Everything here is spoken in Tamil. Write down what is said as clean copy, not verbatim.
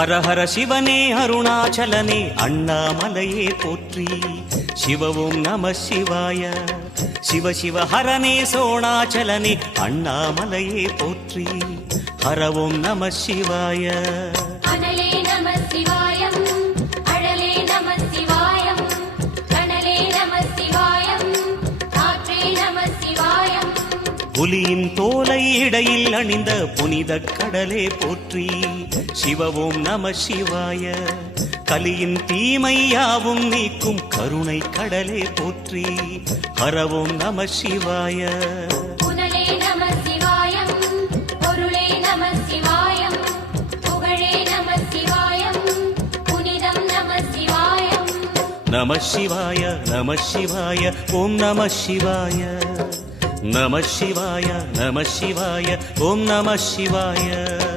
ஹர ஹர சிவனே அருணாச்சலனே அண்ணாமலையே போற்றி. சிவ ஓம் நம சிவாய. சிவ சிவ ஹரனே சோணாச்சலனே அண்ணாமலையே போற்றி. ஹர ஓம் நம சிவாய. அனலே நம சிவாயம், அழலே நம சிவாயம், கனலே நம சிவாயம், காற்றே நம சிவாயம். புலியின் தோலை இடையில் அணிந்த புனித கடலே போற்றி. சிவ ஓம் நம சிவாய. கலியின் தீமையாவும் நீக்கும் கருணை கடலே போற்றி. ஹர ஓம் நம சிவாய. புனலே நம சிவாயம், பொருளே நம சிவாயம், புகழே நம சிவாயம், புனிதம் நம சிவாயம். நம சிவாய நம சிவாய ஓம் நம சிவாய. நம சிவாய நம சிவாய ஓம் நம சிவாய.